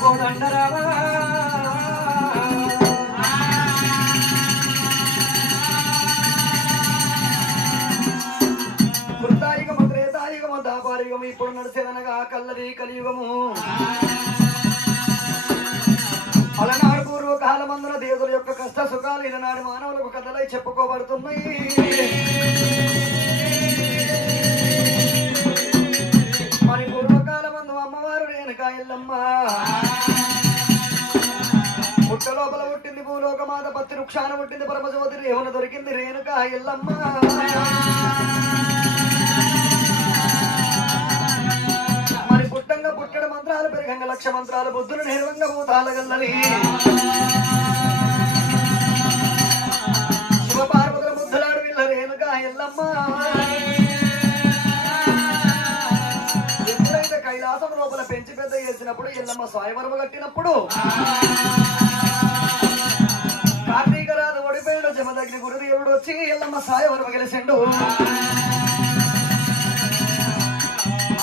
కోదండరామా కృతాయుగము త్రేతాయుగము దాపారయుగము ఇప్పుడు నడిచేదనగా కల్లది కలియుగము అలనాడు పూర్వకాలమందున దేవుల యొక్క కష్ట సుఖాలు ఈనాడు మానవులకు కథలై చెప్పుకోబడుతున్నాయి. మరి పూర్వకాలమందు అమ్మవారు రేణుకా ఎల్లమ్మ పుట్ట లోపల పుట్టింది భూలోకమాత పత్తి వృక్షాన పుట్టింది పరమజ్యోతి రేవున దొరికింది రేణుకా ఎల్లమ్మ. మరి పుట్టంగా పుట్టడ మంత్రాలు పెరగంగా లక్ష మంత్రాలు బుద్ధులు నిర్వంగ భూతాల గల్లని శివపార్వతుల బుద్ధులాడు వీళ్ళ రేణుకా ఎల్లమ్మ. ఎప్పుడైతే కైలాసం లోపల పెంచి పెద్ద చేసినప్పుడు ఎల్లమ్మ స్వయంవరము కట్టినప్పుడు కార్తీక రాదు ఓడిపోయాడు జమదగ్ని గురుదేవుడు వచ్చి ఎల్లమ్మ స్వయంవరము గెలిచిండు.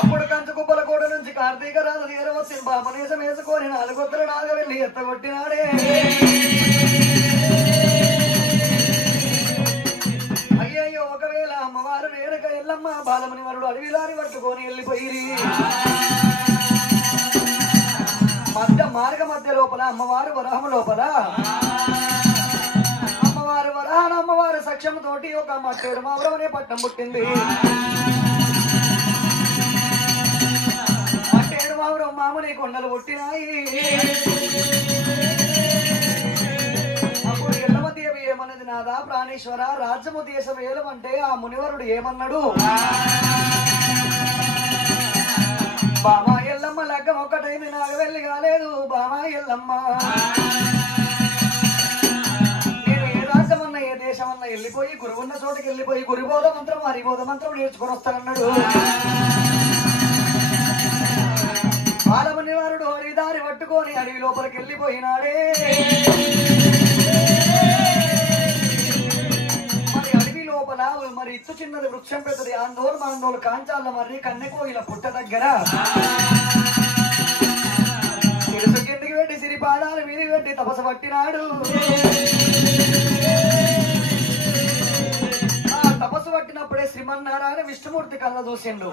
అప్పుడు కంచుకుప్పల కోట నుంచి కార్తీక రాదు తీర వచ్చి బామనేశం వేసుకొని 4 ఒత్తులు నాగ వెళ్ళి ఎత్తగొట్టినాడే. అయ్యయ్యో ఒకవేళ అమ్మవారు రేణుక ఎల్లమ్మ బాలమని వరుడు అడవిలారి పట్టుకొని వెళ్ళిపోయి మార్గ మధ్య లోపల అమ్మవారు వరాహము లోపల అమ్మవారు వరాహన అమ్మవారు సక్షము తోటి ఒక మట్టేడు మావరం అనే పట్టం పుట్టింది. మట్టేడు మావరం మాముని కొండలు పుట్టినాయి. అప్పుడు ఎల్లమ్మ దేవి ఏమన్నది, నాదా ప్రాణేశ్వర రాజ్యము దేశం ఏలమంటే ఆ మునివరుడు ఏమన్నాడు, బామా ఎల్లమ్మ లగ్గం ఒక్కటైంది నాకు వెళ్ళి కాలేదు. బామా ఎల్లమ్మ నేను ఏ రాజ్యమన్నా ఏ దేశమన్నా వెళ్ళిపోయి గురువున్న చోటుకి వెళ్ళిపోయి గురుబోధ మంత్రం హరిబోధ మంత్రం నేర్చుకొని వస్తానన్నాడు. బాలముని వారుడు అడవి దారి పట్టుకొని అడవి లోపలికి వెళ్ళిపోయినాడే. మరి అడవి లోపల మరి ఇత్తు చిన్నది వృక్షం పెద్దది ఆందోళన ఆందోళన కాంచాల మరి కన్నెకు ఇలా పుట్ట దగ్గర తెలుసు కిందికి పెట్టి సిరి పాదాలు మీది పెట్టి తపస్సు పట్టినాడు. ఆ తపస్సు పట్టినప్పుడే శ్రీమన్నారాయణ విష్ణుమూర్తి కళ్ళ చూసిండు.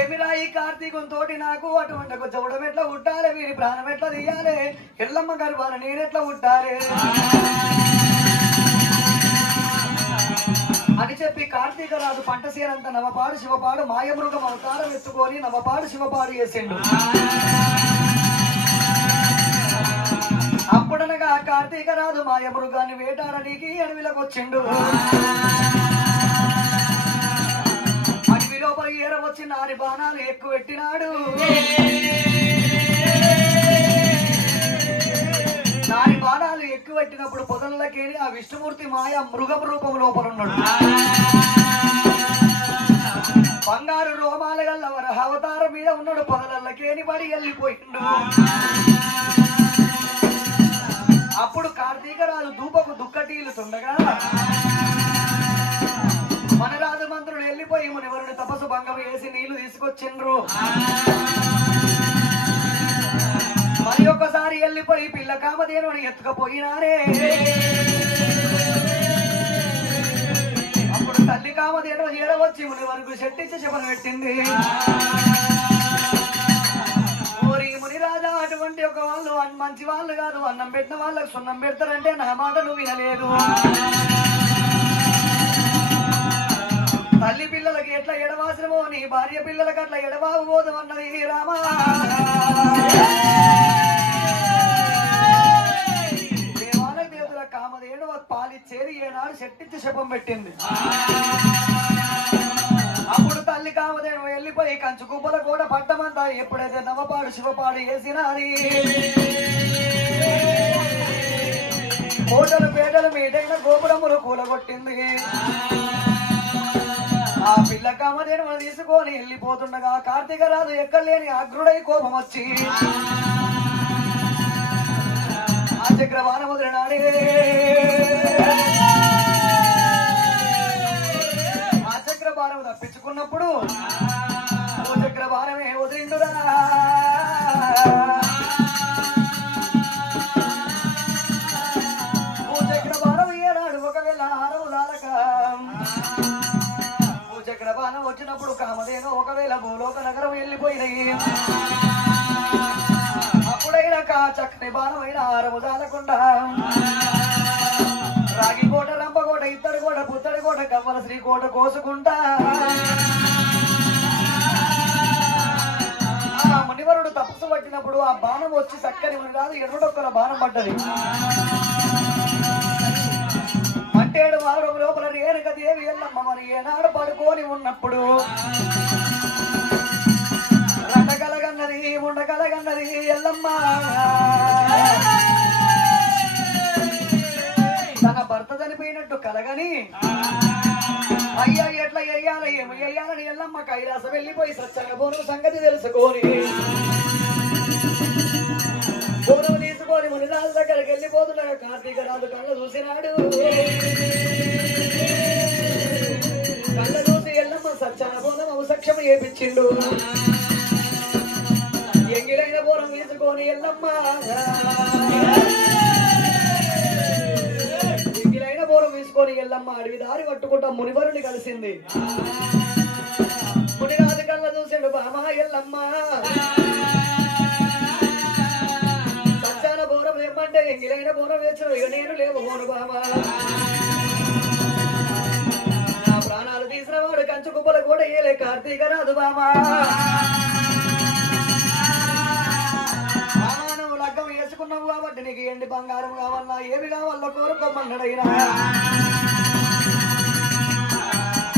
ఏమిరా ఈ కార్తీకం తోటి నాకు అటువంటి చౌడం ఎట్లా ఉట్టాలి, వీరి ప్రాణం ఎట్లా తీయాలి, ఎల్లమ్మ గర్భాన నేనెట్లా ఉట్టాలి అని చెప్పి కార్తీక రాజు పంట సీరంత నవపాడు శివపాడు మాయమృగం అవతారం ఎత్తుకొని నవపాడు శివపాడు చేసిండు. అప్పుడనగా కార్తీక రాజు మాయమృగాన్ని వేటాడనికి అడవిలోకి వచ్చిండు. అడవి లోపల ఏర వచ్చి 4 బాణాలు ఎక్కువ పెట్టినాడు. 4 బాణాలు ఎక్కువ పెట్టినప్పుడు పొదలకేని ఆ విష్ణుమూర్తి మాయ మృగం రూపం లోపల ఉన్నాడు. బంగారు రోమాల గల్ల వరహ అవతారం మీద ఉన్నాడు. పొదలకేని పడి వెళ్ళిపోయిండు. అప్పుడు కార్తీక రాజు దూపకు దుక్కటీలుతుండగా మన రాజు మంత్రులు వెళ్ళిపోయి మునివరుడు తపస్సు భంగం వేసి నీళ్లు తీసుకొచ్చిండ్రు. మరి ఒక్కసారి వెళ్ళిపోయి పిల్ల కామధేనుని ఎత్తుకపోయినారే. అప్పుడు తల్లి కామధేను ఏడవచ్చి ముని వరకు చెట్టించి చెప్పను పెట్టింది. ఓరి మునిరాజా అటువంటి ఒక వాళ్ళు మంచి వాళ్ళు కాదు, అన్నం పెట్టిన వాళ్ళకు సున్నం పెడతారంటే నా మాట నువ్వు వినలేదు. తల్లి పిల్లలకి ఎట్లా ఎడవాసినమో నీ భార్య పిల్లలకి అట్లా ఎడవాబోదు అన్నది రామా. దేవాలయ దేవతల కామధేను పాలిచ్చేది ఏనాడు చెట్టించి శపం పెట్టింది. అప్పుడు తల్లి కామధేను వెళ్ళిపోయి కంచు కుప్పల కూడా పట్టమంతా ఎప్పుడైతే నవపాడు శివపాడు వేసినది కోటలు పేటలు మీటైన గోపురములు కూలగొట్టింది. ఆ పిల్ల కామధేను తీసుకొని వెళ్ళిపోతుండగా కార్తీక రాజు ఎక్కలేని అగ్రుడై కోపం వచ్చి ఆ చక్రవాన ముద్రనాడే. ఆ చక్రవారం తప్పించుకున్నప్పుడు ఓ చక్రవారమే వదిలిండురా. అప్పుడైనా చక్కని బాణమైన ఆరము జాలకుండా రాగి కోట రంపకోట ఇత్తడి కోట పుత్తడి కోట కవ్వల శ్రీకోట కోసుకుంటా మునివరుడు తపస్సు పట్టినప్పుడు ఆ బాణం వచ్చి చక్కని మునిరాదు ఎర్రడొక్కల బాణం పడ్డది. మంటేడు వారం లోపల రేణుక దేవి ఎల్లమ్మ మరి ఏనాడు పడుకొని ఉన్నప్పుడు రండకలగన్నది ఉండకలగన్నది ఎల్లమ్మ తన భర్త చనిపోయినట్టు కలగని అయ్యా ఎట్లా వెయ్యాలి ఏమి వెయ్యాలని ఎల్లమ్మ కైలాసం వెళ్ళిపోయి సచ్చగా బోనం సంగతి తెలుసుకొని బోనం తీసుకొని మునిరాజు దగ్గరికి వెళ్ళిపోతున్నాడు. కార్తీక రాజు కళ్ళ చూసినాడు. కళ్ళ చూసి ఎల్లమ్మ సచ్చన బోనం అవసక్షం చేపించిండు. ఎంగిలైన బోనం తీసుకొని ఎల్లమ్మ బోరం తీసుకొని ఎల్లమ్మ అడవి దారి పట్టుకుంటా మునివరుని కలిసింది. మునిరాజు కళ్ళ చూసిండు బామా ఎల్లమ్మ సచ్చాన బోరం ఏమంటే ఎంగిలైన బోరం వేసిన ఇక నేను లేవు బోను బామా నా ప్రాణాలు తీసిన వాడు కంచు కుప్పలు కూడా ఏలే కార్తీక రాదు బామా లగ్గం వేసుకున్నావు కాబట్టి నీకు ఎండి బంగారం కావాలన్నా ఏమి కావాలో కోరుకోమన్నాడైనా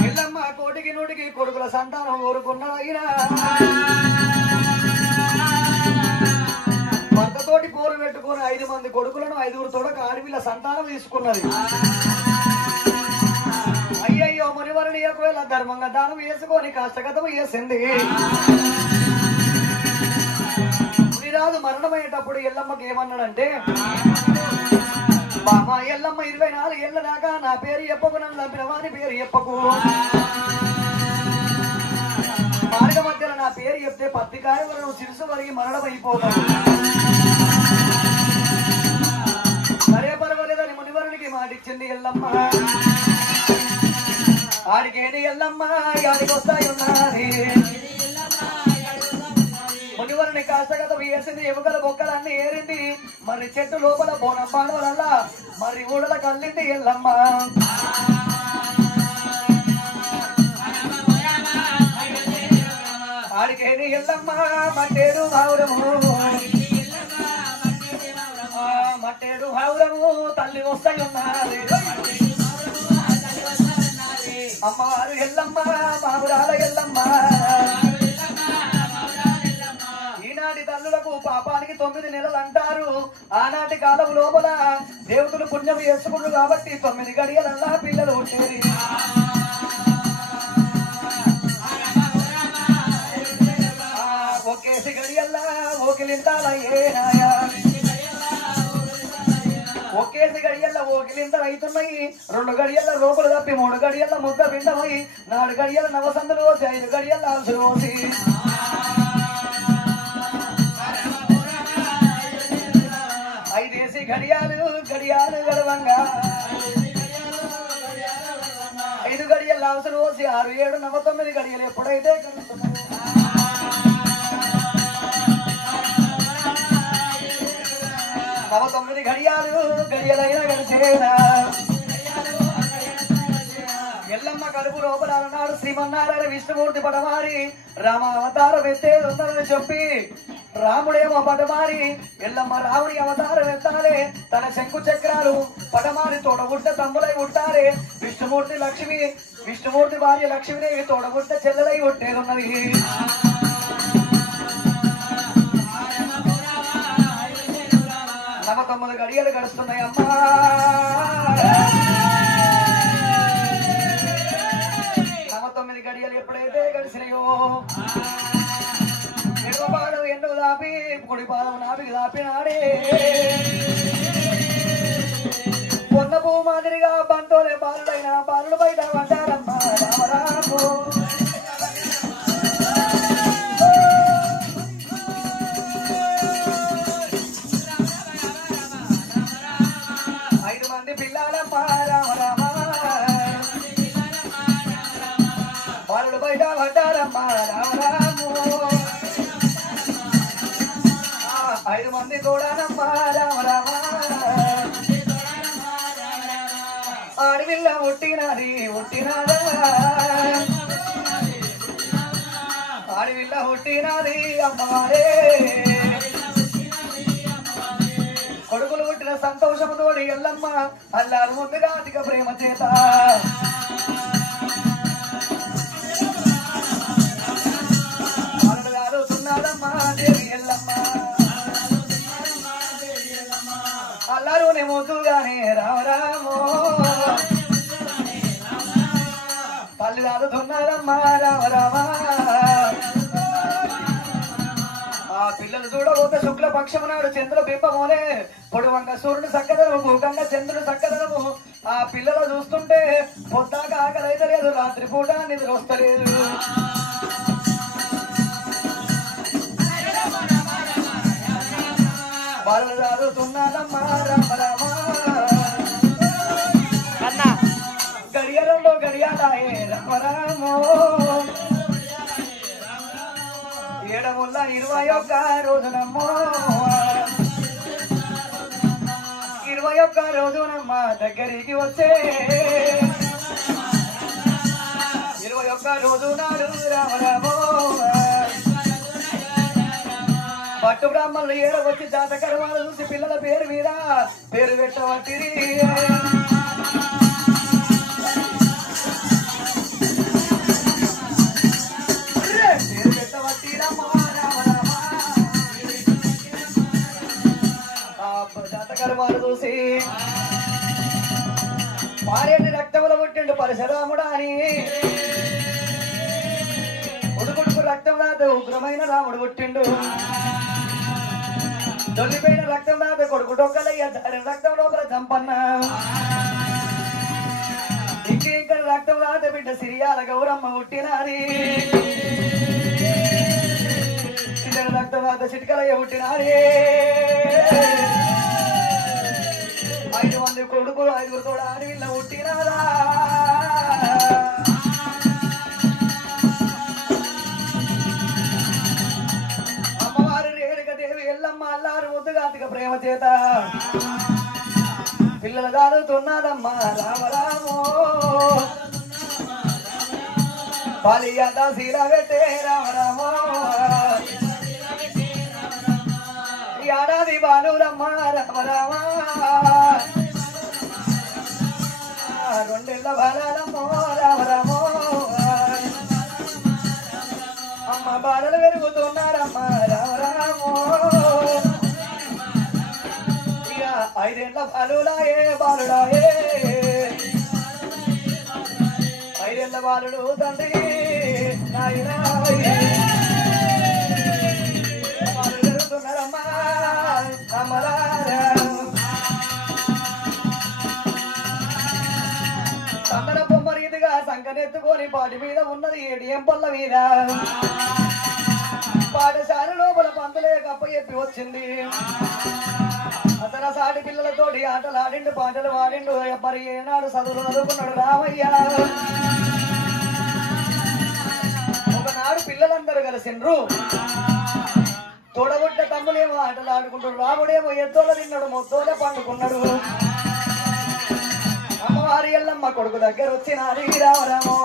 ఎల్లమ్మ కోటికి నూటికి కొడుకుల సంతానం కోరుకున్నాడైనా భర్తతోటి కోరు పెట్టుకుని 5 మంది కొడుకులను 5గురు తోడక ఆడపిల్ల సంతానం తీసుకున్నది. అయ్యయ్యో మునివరుని ఒకవేళ ధర్మంగా దానం వేసుకొని కష్టగతం వేసింది. రాజు మరణమయ్యేటప్పుడు ఎల్లమ్మకి ఏమన్నాడంటే బామా ఎల్లమ్మ 24 ఏళ్ల దాకా నా పేరు చెప్పకు, నన్ను చంపిన వారి పేరు చెప్పకు. మార్గ మధ్యలో నా పేరు చెప్తే పత్తికాయ వరకు చిరుసు వరకు మరణమైపోతాడు. సరే పర్వాలేదని మునివరునికి మాటిచ్చింది ఎల్లమ్మ. ఆడికేని ఎల్లమ్మ ఆడికి వస్తాయి ఉన్నది. మునివరుని కాస్తగత వేసింది. ఎముకల బొక్కలన్నీ ఏరింది. మరి చెట్టు లోపల బోనం పాడవలల్లా మరి ఊడల కల్లింది ఎల్లమ్మ. ఆడికేని ఎల్లమ్మ మట్టేడు భావురము మట్టేడు భావురము తల్లి వస్తాయి ఉన్నది. అమ్మవారు ఎల్లమ్మ బాబురాల ఎల్లమ్మ. ఈనాటి తల్లులకు పాపానికి 9 నెలలు అంటారు. ఆనాటి కాలం లోపల దేవతలు పుణ్యం చేసుకున్నారు కాబట్టి 9 గడియలల్లా పిల్లలు ఉండేది. ఒకేసి గడియల్లా ఓకిలింతాలయ్యేనాయా. ఒకేసి గడియల్ల ఓకిలింతలు అవుతున్నాయి. 2 గడియల్ల లోపల తప్పి 3 గడియల్ల ముద్ద పిండమై 4 గడియల నవసందులు పోసి 5 గడియల్ల అలసులు పోసి 5 గడియాలు గడవంగా 5 గడియల అవసరం పోసి 6, 7, 9 గడియలు ఎప్పుడైతే 9 గడియలైనా గడిచేనా. ఎల్లమ్మ కడుపు లోపల అన్నాడు శ్రీమన్నారాయణ విష్ణుమూర్తి పడమారి రామ అవతారం ఎత్తే ఉందని చెప్పి రాముడేమో పడమారి ఎల్లమ్మ రాముడి అవతారం ఎత్తాలే. తన శంకు చక్రాలు పడమారి తోడబుట్ట తమ్ములై ఉంటారే. విష్ణుమూర్తి భార్య లక్ష్మీదేవి తోడబుట్ట చెల్లెలై ఉండేదున్నది. 9 గడియలు గడుస్తున్నాయి అమ్మా. 9 గడియలు ఎప్పుడైతే గడిచినాయో ఎడమ పాదం ఎండు దాపి కుడి పాదం నాపికి దాపినాడే. పొన్న పువ్వు మాదిరిగా బంటోలే బాలుడైన బాలుడు బయట పడ్డారమ్మా రామరాము. 5 మంది పిల్లలమ్మా రామరామ. బాలుడు బయట పడ్డారమ్మా రామరాము. మంది తోడానమ్మా రామ రామ ఆడవిల్ల ఉట్టినది ఉట్టినాదా ఆడవిల్ల ఉట్టినది అమ్మవారే కొడుకులు పుట్టిన సంతోషముతోడి ఎల్లమ్మ అల్లారు ముందుగా అధిక ప్రేమ చేత అడుగుతున్నాడమ్మా దేవి ఎల్లమ్మ అల్లారునే ముద్దుగానే రామరామో పల్లి రాదుతున్నారమ్మా రామరామా ఆ పిల్లలు చూడబోతే శుక్ల పక్షము నాడు చంద్ర బింబమోనే పొడవంగా సూర్యుడు సక్కదనము భూకంగా చంద్రుడు సక్కదనము ఆ పిల్లలు చూస్తుంటే పొద్దాక ఆకలి అయితే లేదు రాత్రి పూట నిద్ర వస్తలేదు వాళ్ళు చదువుతున్నారమ్మా రామ రామ గడియారంలో గడియాలాయే రామరామో 21 రోజునమ్మో 21 రోజునమ్మా దగ్గరికి వచ్చే 21 రోజు నాడు రామరామో పట్టు బ్రాహ్మణులు ఏడవచ్చి జాతకర్మాలు చూసి పిల్లల పేరు మీద పేరు పెట్టవట్టిరి పేరు పెట్టవట్టిరమ్మా రామ రామ జాతకర్మాలు చూసి పారేటి రక్తముల పుట్టిండు పరశురాముడా అని ఉడుకుడుకు రక్తం రాదు ఉగ్రమైన రాముడు పుట్టిండు దొల్లిపోయిన రక్తం రాదు కొడుకు డొక్కలయ్య రక్తం లోపల చంపన్న ఇక్కడ రక్తం రాదు బిడ్డ సిరియాల గౌరమ్మ పుట్టినారి ఇద్దరు రక్తం రాదు చిటికలయ్య పుట్టినారి 5 మంది కొడుకులు 5 తోడు ఆడవిల్ల పుట్టినారా ఎల్లమ్మ అల్లారు ముద్దుగాతిక ప్రేమ చేత పిల్లలు దాదుతున్నారమ్మా రామరామో పాలియాద శీల పెట్టే రామరామో ఏడాది బాలురమ్మ రామరామ 2 ఏళ్ల బాలమ్మో రామరామో అమ్మ బాలలు పెరుగుతున్నారమ్మా రామరామో 5 ఏళ్ల బాలుడాయే బాలుడాయే 5 ఏళ్ల బాలుడు తండ్రి నాయనా బాలు పెరుగుతున్నారమ్మా అమలారా సందన బొమ్మ రీతిగా సంకనెత్తుకొని పాటి మీద ఉన్నది ఏడిఎం పళ్ళ మీద పాఠశాల లోపల పంతులే కప్ప చెప్పి వచ్చింది అతను సాటి పిల్లలతోటి ఆటలు ఆడిండు పాటలు పాడిండు మరి ఏనాడు చదువులు చదువుకున్నాడు రామయ్య ఒకనాడు పిల్లలందరూ కలిసిండ్రు తోడబుట్ట తమ్ములేమో ఆటలు ఆడుకుంటాడు రాముడేమో ఎద్దోల తిన్నాడు మొత్తోలే పండుకున్నాడు అమ్మవారి ఎల్లమ్మ కొడుకు దగ్గర వచ్చినాది రామరామో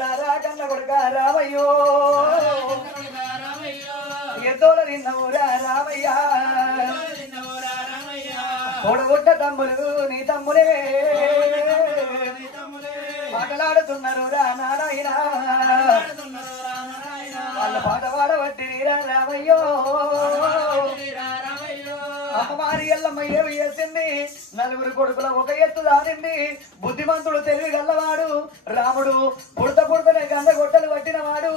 రారా కన్న కొడుక రామయ్యో ఎద్దోల తిన్నవురా రామయ్యా తోడబుట్ట తమ్ములు నీ తమ్ములే ఆటలాడుతున్నారు రా నారాయణ వాళ్ళ పాట పాడబట్టి రామయ్యో అమ్మవారి ఎల్లమ్మ ఏమి చేసింది 4 కొడుకుల ఒక ఎత్తు దానింది బుద్ధిమంతుడు తెలివి గల్లవాడు రాముడు పుడతనే గంద గొట్టలు పట్టినవాడు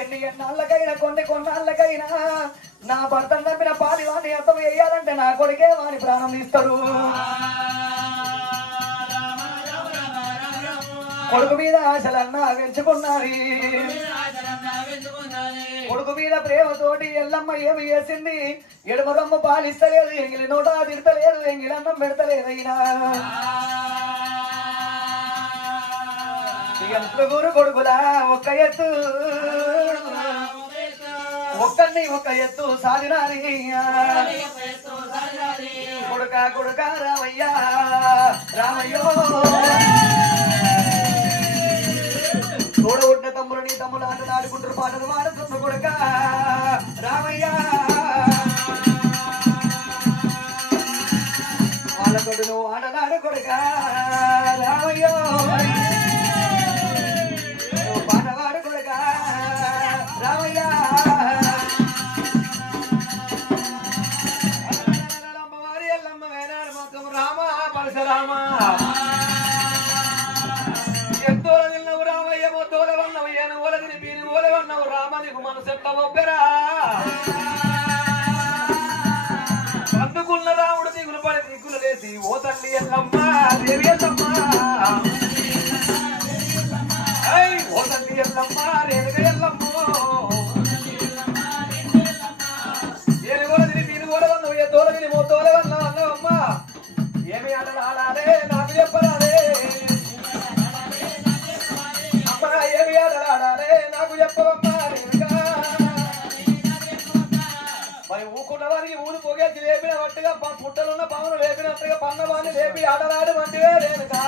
ఎన్ని ఎన్నాళ్ళకైనా కొన్నాళ్ళకైనా నా భర్తను నమ్మిన పాది వాడిని అర్థం వేయాలంటే నా కొడుకే వాని ప్రాణం తీస్తాడు కొడుకు మీద ఆశలన్నా పెంచుకున్నది కొడుకు మీద ప్రేమతోటి ఎల్లమ్మ ఏమి చేసింది ఎడమరమ్మ పాలిస్తలేదు ఎంగిలి నోటా తిడతలేదు ఎంగిలన్నం పెడతలేదు అయినా కొడుకులా ఒక్క ఎత్తు ఒక్కడిని ఒక ఎత్తు సాధినాని కొడుక కొడుక రామయ్యా రామయ్యో తోడబుట్టిన తమ్ముడు నీ తమ్ముడు ఆటలు ఆడుకుంటారు పాటలు పాడుతున్న కొడుక రామయ్యా వాళ్ళతోటి నువ్వు ఆటలాడు కొడుక రామయ్యో నువ్వు పాటవాడు కొడుక రామయ్యా అమ్మవారి ఎల్లమ్మ వేనాడు మొత్తం రామ పరశురామ ఎంతో నిన్నవు రామయ్య మొత్తోల వన్నవు ఏను ఓలదిని పీని ఓల వన్నవు రామ నీకు మనసెట్ట ఒబ్బెరా అందుకున్న రాముడు దిగులు పడి దిగులు లేసి ఓ తల్లి ఎల్లమ్మ దేవి ఎల్లమ్మ ఓ తల్లి ఎల్లమ్మ రేణుక ఎల్లమ్మ ఏను ఓలదిని పీని ఓల వన్నవు ఏ తోలగిని మొత్తోల వన్నవు అన్నవమ్మ ఏమి ఆటలు ఆడాలే నాకు చెప్పరాలే అమ్మ ఏమి ఆటలు ఆడాలే నాకు చెప్పవమ్మా మరి ఊకున్న వారికి ఊరు పోగేసి లేపిన వట్టుగా పుట్టలున్న పాములు లేపినట్టుగా పన్నవాన్ని లేపి ఆటలాడి మంచిగా రేణుకా